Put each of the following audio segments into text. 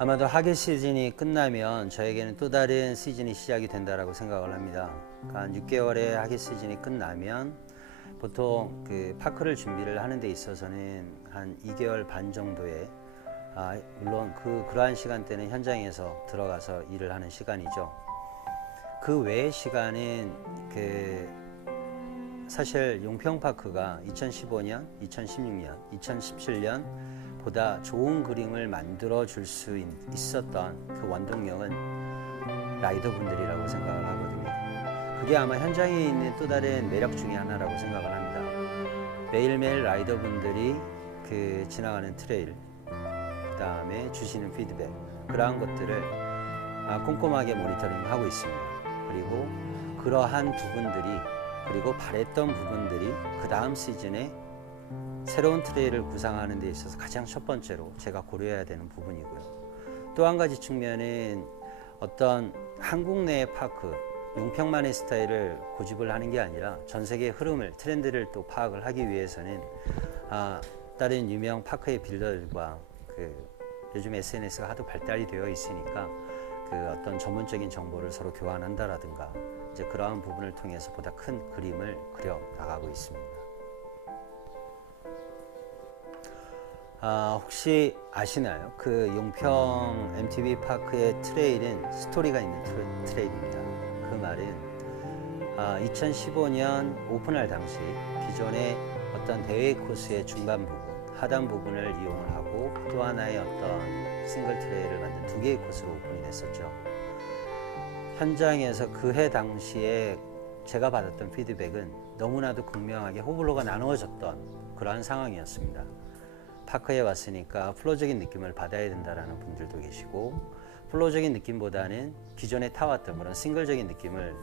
아마도 하계 시즌이 끝나면 저에게는 또 다른 시즌이 시작이 된다라고 생각을 합니다. 그러니까 한 6개월의 하계 시즌이 끝나면 보통 그 파크를 준비를 하는 데 있어서는 한 2개월 반 정도의 물론 그러한 시간대는 현장에서 들어가서 일을 하는 시간이죠. 그 외의 시간은 사실 용평파크가 2015년, 2016년, 2017년 보다 좋은 그림을 만들어 줄 수 있었던 그 원동력은 라이더분들이라고 생각을 하거든요. 그게 아마 현장에 있는 또 다른 매력 중에 하나라고 생각을 합니다. 매일매일 라이더분들이 지나가는 트레일, 그 다음에 주시는 피드백, 그러한 것들을 꼼꼼하게 모니터링하고 있습니다. 그리고 그러한 부분들이, 그리고 바랬던 부분들이 그 다음 시즌에 새로운 트레일을 구상하는 데 있어서 가장 첫 번째로 제가 고려해야 되는 부분이고요. 또 한 가지 측면은 어떤 한국 내의 파크, 용평만의 스타일을 고집을 하는 게 아니라 전 세계의 흐름을, 트렌드를 또 파악을 하기 위해서는 다른 유명 파크의 빌더들과 요즘 SNS가 하도 발달이 되어 있으니까 어떤 전문적인 정보를 서로 교환한다라든가 이제 그러한 부분을 통해서 보다 큰 그림을 그려 나가고 있습니다. 혹시 아시나요? 용평 MTB 파크의 트레일은 스토리가 있는 트레일입니다. 그 말은 2015년 오픈할 당시 기존의 어떤 대회 코스의 중간 부분, 하단 부분을 이용을 하고 또 하나의 어떤 싱글 트레일을 만든 두 개의 코스로 오픈이 됐었죠. 현장에서 그 해 당시에 제가 받았던 피드백은 너무나도 극명하게 호불호가 나누어졌던 그러한 상황이었습니다. 파크에 왔으니까 플로적인 느낌을 받아야 된다라는 분들도 계시고, 플로적인 느낌보다는 기존에 타왔던 그런 싱글적인 느낌을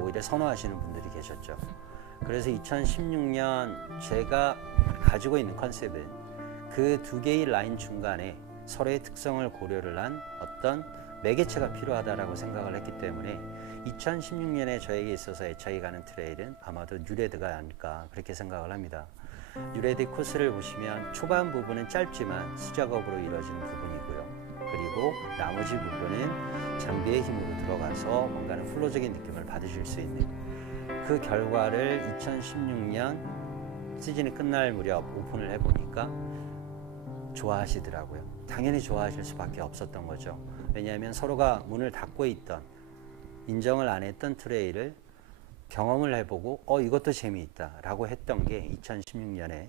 오히려 선호하시는 분들이 계셨죠. 그래서 2016년 제가 가지고 있는 컨셉은 그 두 개의 라인 중간에 서로의 특성을 고려를 한 어떤 매개체가 필요하다라고 생각을 했기 때문에 2016년에 저에게 있어서 애착이 가는 트레일은 아마도 뉴레드가 아닐까 그렇게 생각을 합니다. 뉴레드 코스를 보시면 초반 부분은 짧지만 수작업으로 이루어지는 부분이고요. 그리고 나머지 부분은 장비의 힘으로 들어가서 뭔가는 플로적인 느낌을 받으실 수 있는 그 결과를 2016년 시즌이 끝날 무렵 오픈을 해보니까 좋아하시더라고요. 당연히 좋아하실 수밖에 없었던 거죠. 왜냐하면 서로가 문을 닫고 있던, 인정을 안 했던 트레일을 경험을 해보고 이것도 재미있다 라고 했던 게 2016년에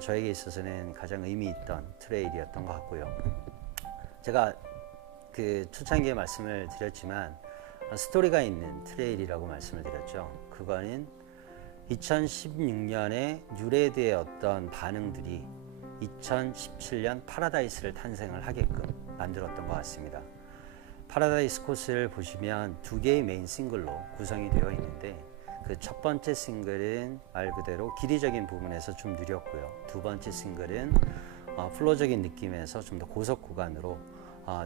저에게 있어서는 가장 의미 있던 트레일이었던 것 같고요. 제가 초창기에 말씀을 드렸지만 스토리가 있는 트레일이라고 말씀을 드렸죠. 그거는 2016년에 뉴레드의 어떤 반응들이 2017년 파라다이스를 탄생을 하게끔 만들었던 것 같습니다. 파라다이스 코스를 보시면 두 개의 메인 싱글로 구성이 되어 있는데 그 첫 번째 싱글은 말 그대로 길이적인 부분에서 좀 느렸고요. 두 번째 싱글은 플로적인 느낌에서 좀 더 고속 구간으로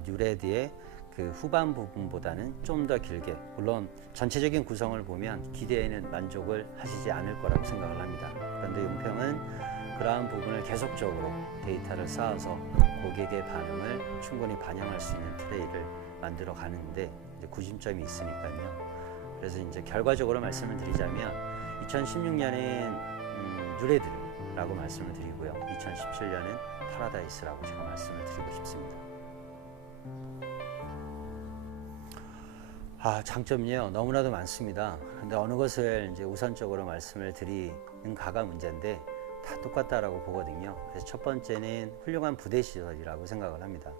뉴레드의 그 후반 부분보다는 좀 더 길게, 물론 전체적인 구성을 보면 기대에는 만족을 하시지 않을 거라고 생각을 합니다. 그런데 용평은 그러한 부분을 계속적으로 데이터를 쌓아서 고객의 반응을 충분히 반영할 수 있는 트레일을 만들어 가는데 이제 구심점이 있으니까요. 그래서 이제 결과적으로 말씀을 드리자면 2016년은 뉴레드라고 말씀을 드리고요. 2017년은 파라다이스라고 제가 말씀을 드리고 싶습니다. 장점이요. 너무나도 많습니다. 근데 어느 것을 이제 우선적으로 말씀을 드리는가가 문제인데 다 똑같다라고 보거든요. 그래서 첫 번째는 훌륭한 부대 시설이라고 생각을 합니다.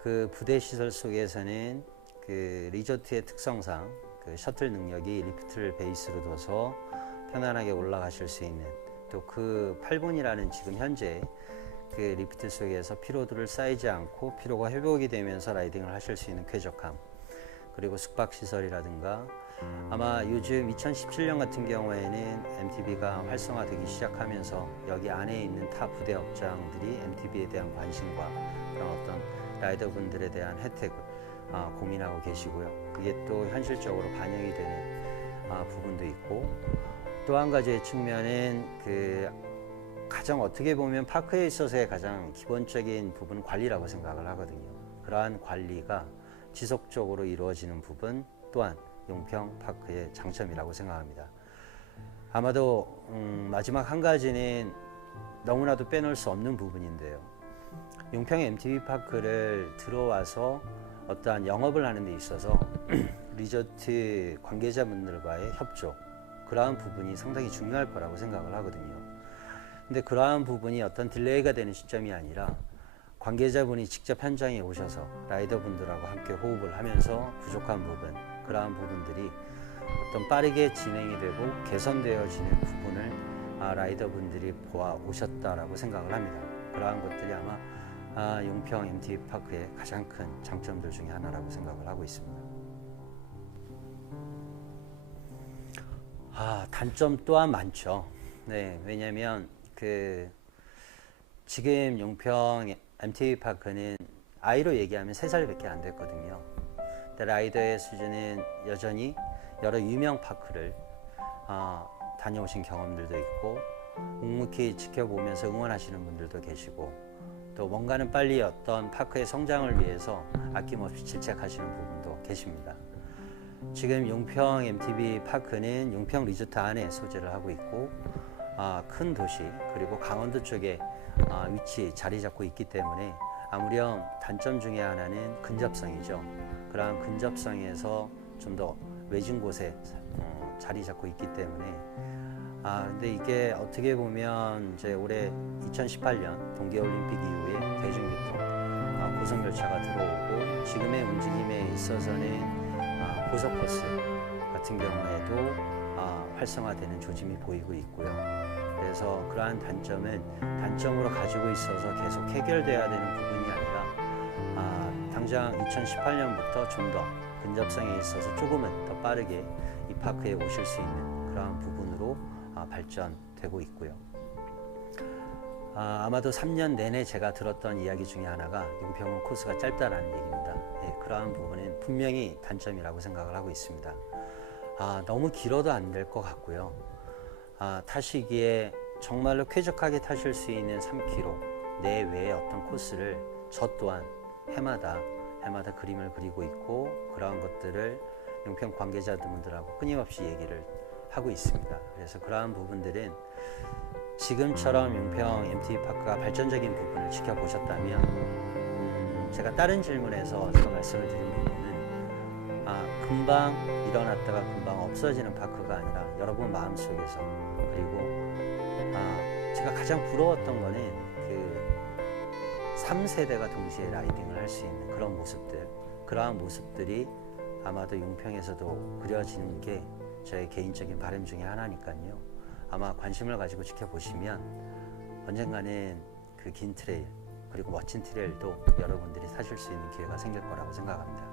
그 부대 시설 속에서는 그 리조트의 특성상 그 셔틀 능력이 리프트를 베이스로 둬서 편안하게 올라가실 수 있는, 또 그 8분이라는 지금 현재 그 리프트 속에서 피로도를 쌓이지 않고 피로가 회복이 되면서 라이딩을 하실 수 있는 쾌적함, 그리고 숙박시설이라든가 아마 요즘 2017년 같은 경우에는 MTB가 활성화되기 시작하면서 여기 안에 있는 타 부대 업장들이 MTB에 대한 관심과 그런 어떤 라이더분들에 대한 혜택을 고민하고 계시고요. 그게 또 현실적으로 반영이 되는 부분도 있고, 또 한 가지의 측면은 가장 어떻게 보면 파크에 있어서의 가장 기본적인 부분은 관리라고 생각을 하거든요. 그러한 관리가 지속적으로 이루어지는 부분 또한 용평파크의 장점이라고 생각합니다. 아마도 마지막 한 가지는 너무나도 빼놓을 수 없는 부분인데요. 용평 MTB파크를 들어와서 어떠한 영업을 하는 데 있어서 리조트 관계자분들과의 협조, 그러한 부분이 상당히 중요할 거라고 생각을 하거든요. 근데 그러한 부분이 어떤 딜레이가 되는 시점이 아니라 관계자분이 직접 현장에 오셔서 라이더분들하고 함께 호흡을 하면서 부족한 부분, 그러한 부분들이 어떤 빠르게 진행이 되고 개선되어지는 부분을 라이더분들이 보아 오셨다라고 생각을 합니다. 그러한 것들이 아마 용평 MTB파크의 가장 큰 장점들 중에 하나라고 생각을 하고 있습니다. 단점 또한 많죠. 네, 왜냐하면 지금 용평 MTB파크는 아이로 얘기하면 3살밖에 안 됐거든요. 근데 라이더의 수준은 여전히 여러 유명 파크를 다녀오신 경험들도 있고 묵묵히 지켜보면서 응원하시는 분들도 계시고 또 뭔가는 빨리 어떤 파크의 성장을 위해서 아낌없이 질책하시는 부분도 계십니다. 지금 용평 MTB파크는 용평 리조트 안에 소재를 하고 있고 큰 도시 그리고 강원도 쪽에 자리 잡고 있기 때문에 아무렴 단점 중에 하나는 근접성이죠. 그러한 근접성에서 좀 더 외진 곳에 자리 잡고 있기 때문에 근데 이게 어떻게 보면 이제 올해 2018년 동계올림픽 이후에 대중교통 고속열차가 들어오고 지금의 움직임에 있어서는 고속버스 같은 경우에도 활성화되는 조짐이 보이고 있고요. 그래서 그러한 단점은 단점으로 가지고 있어서 계속 해결돼야 되는 부분이 아니라 당장 2018년부터 좀 더 근접성에 있어서 조금은 더 빠르게 이 파크에 오실 수 있는 그러한 부분으로 발전되고 있고요. 아마도 3년 내내 제가 들었던 이야기 중에 하나가 용평은 코스가 짧다라는 얘기입니다. 그러한 부분은 분명히 단점이라고 생각을 하고 있습니다. 너무 길어도 안 될 것 같고요. 타시기에 정말로 쾌적하게 타실 수 있는 3km 내외의 어떤 코스를 저 또한 해마다 그림을 그리고 있고 그러한 것들을 용평 관계자분들하고 끊임없이 얘기를 하고 있습니다. 그래서 그러한 부분들은 지금처럼 용평 MTB파크가 발전적인 부분을 지켜보셨다면 제가 다른 질문에서 제가 말씀을 드린 부분은 금방 일어났다가 금방 없어지는 파크가 아니라 여러분 마음속에서 그리고 제가 가장 부러웠던 거는 3세대가 동시에 라이딩을 할 수 있는 그런 모습들, 그러한 모습들이 아마도 용평에서도 그려지는 게 저의 개인적인 바람 중에 하나니까요. 아마 관심을 가지고 지켜보시면 언젠가는 그 긴 트레일 그리고 멋진 트레일도 여러분들이 타실 수 있는 기회가 생길 거라고 생각합니다.